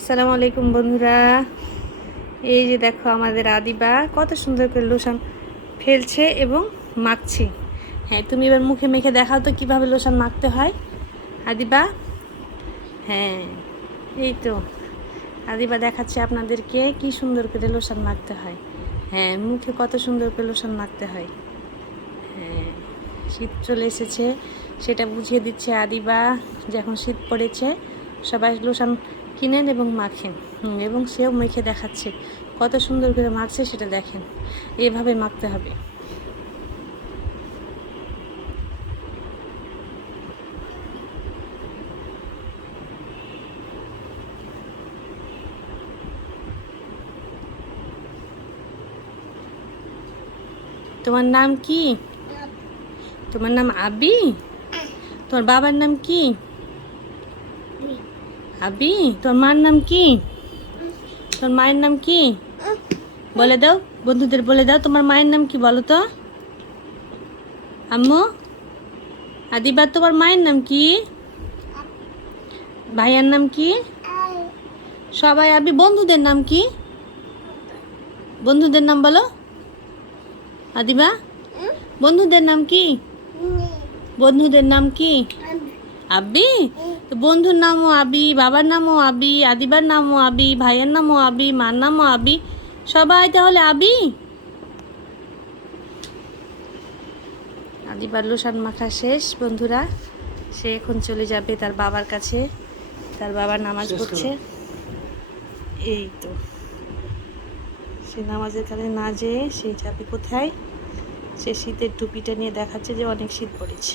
আসসালামু আলাইকুম বন্ধুরা। এই যে দেখো আমাদের আদিবা কত সুন্দর করে লোশন ফেলছে এবং মাখছে। হ্যাঁ, তুমি এবার মুখে মেখে দেখাও তো কিভাবে লোশন মাখতে হয় আদিবা। হ্যাঁ, এই তো আদিবা দেখাচ্ছে আপনাদেরকে কি সুন্দর করে লোশন মাখতে হয়। হ্যাঁ, মুখে কত সুন্দর করে লোশন মাখতে হয়। হ্যাঁ, শীত চলে এসেছে সেটা বুঝিয়ে দিচ্ছে আদিবা। যখন শীত পড়েছে সবাই লোশন কিনেন এবং মাখেন, এবং সেও মেখে দেখাচ্ছে কত সুন্দর করে মাখছে সেটা দেখেন। এভাবে মাখতে হবে। তোমার নাম কি? তোমার নাম আবি? তোমার বাবার নাম কি? আবি। তোমার মার নাম কি? তোমার মায়ের নাম কি বলে দাও, বন্ধুদের বলে দাও তোমার মায়ের নাম কি বলো তো। আম্মু, আদিবা তোমার মায়ের নাম কি? ভাইয়ার নাম কি? সবাই আবি। বন্ধুদের নাম কি? বন্ধুদের নাম বলো আদিবা। বন্ধুদের নাম কি? বন্ধুদের নাম কি? আবি। তো বন্ধুর নামও আবি, বাবার নামও আবি, আদিবার নামও আবি, ভাইয়ের নামও আবি, মার নামও আবি, সবাই তাহলে আবি। আদিবার লোশন মাখা শেষ বন্ধুরা। সে এখন চলে যাবে তার বাবার কাছে। তার বাবা নামাজ পড়ছে। এই তো সে নামাজের কাছে না যেয়ে সে যাবে কোথায়? সে শীতের টুপিটা নিয়ে দেখাচ্ছে যে অনেক শীত পড়েছে।